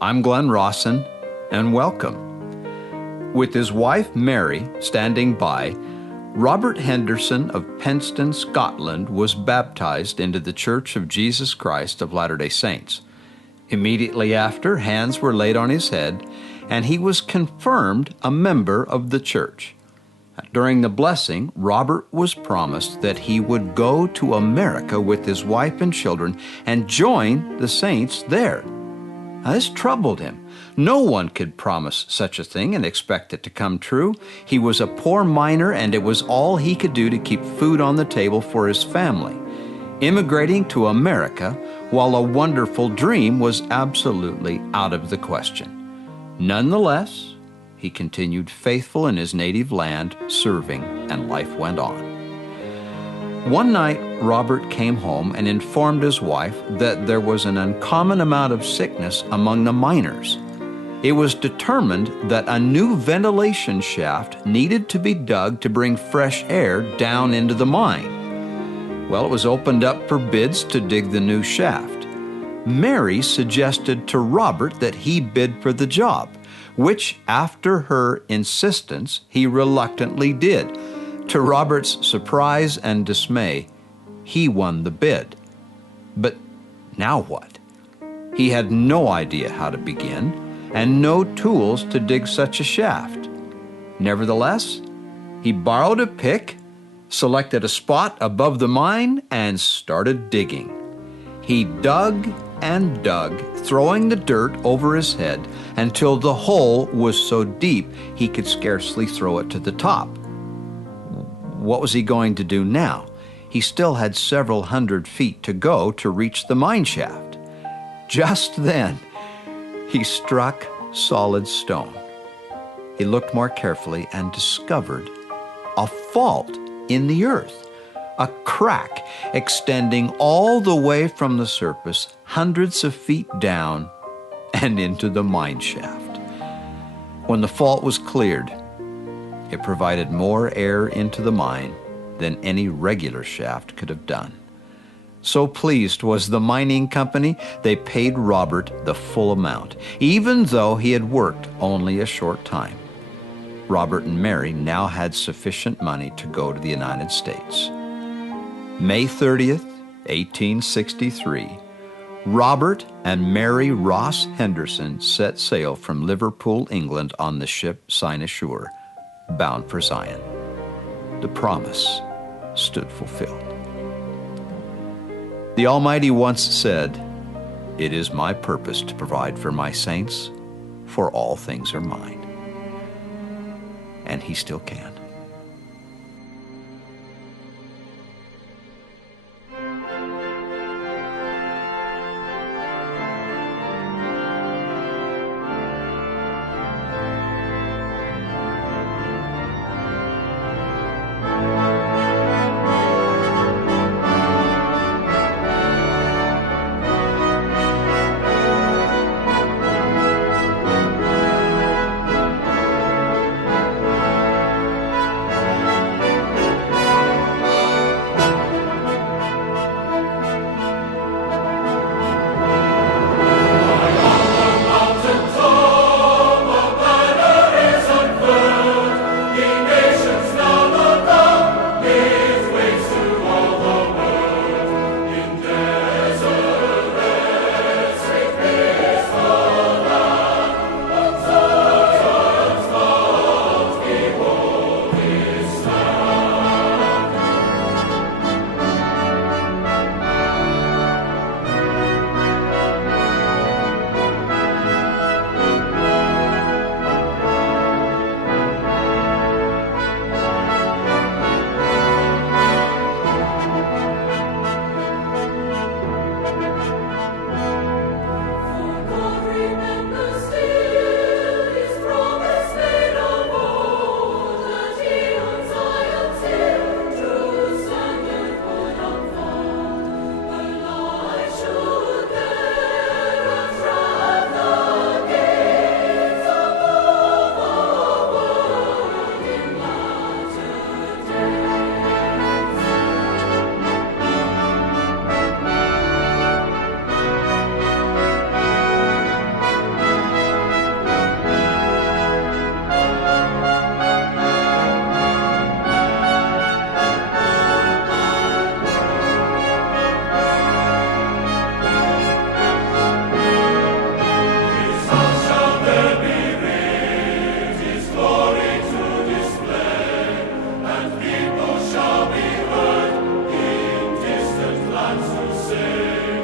I'm Glenn Rawson, and welcome. With his wife Mary standing by, Robert Henderson of Penston, Scotland, was baptized into the Church of Jesus Christ of Latter-day Saints. Immediately after, hands were laid on his head, and he was confirmed a member of the church. During the blessing, Robert was promised that he would go to America with his wife and children and join the saints there. Now, this troubled him. No one could promise such a thing and expect it to come true. He was a poor miner, and it was all he could do to keep food on the table for his family. Immigrating to America, while a wonderful dream, was absolutely out of the question. Nonetheless, he continued faithful in his native land, serving, and life went on. One night, Robert came home and informed his wife that there was an uncommon amount of sickness among the miners. It was determined that a new ventilation shaft needed to be dug to bring fresh air down into the mine. Well, it was opened up for bids to dig the new shaft. Mary suggested to Robert that he bid for the job, which, after her insistence, he reluctantly did. To Robert's surprise and dismay, he won the bid. But now what? He had no idea how to begin, and no tools to dig such a shaft. Nevertheless, he borrowed a pick, selected a spot above the mine, and started digging. He dug and dug, throwing the dirt over his head until the hole was so deep he could scarcely throw it to the top. What was he going to do now? He still had several hundred feet to go to reach the mine shaft. Just then, he struck solid stone. He looked more carefully and discovered a fault in the earth, a crack extending all the way from the surface, hundreds of feet down and into the mine shaft. When the fault was cleared, it provided more air into the mine than any regular shaft could have done. So pleased was the mining company, they paid Robert the full amount, even though he had worked only a short time. Robert and Mary now had sufficient money to go to the United States. May 30th, 1863, Robert and Mary Ross Henderson set sail from Liverpool, England on the ship Cynosure, bound for Zion. The promise stood fulfilled. The Almighty once said, "It is my purpose to provide for my saints, for all things are mine." And He still can. to sing.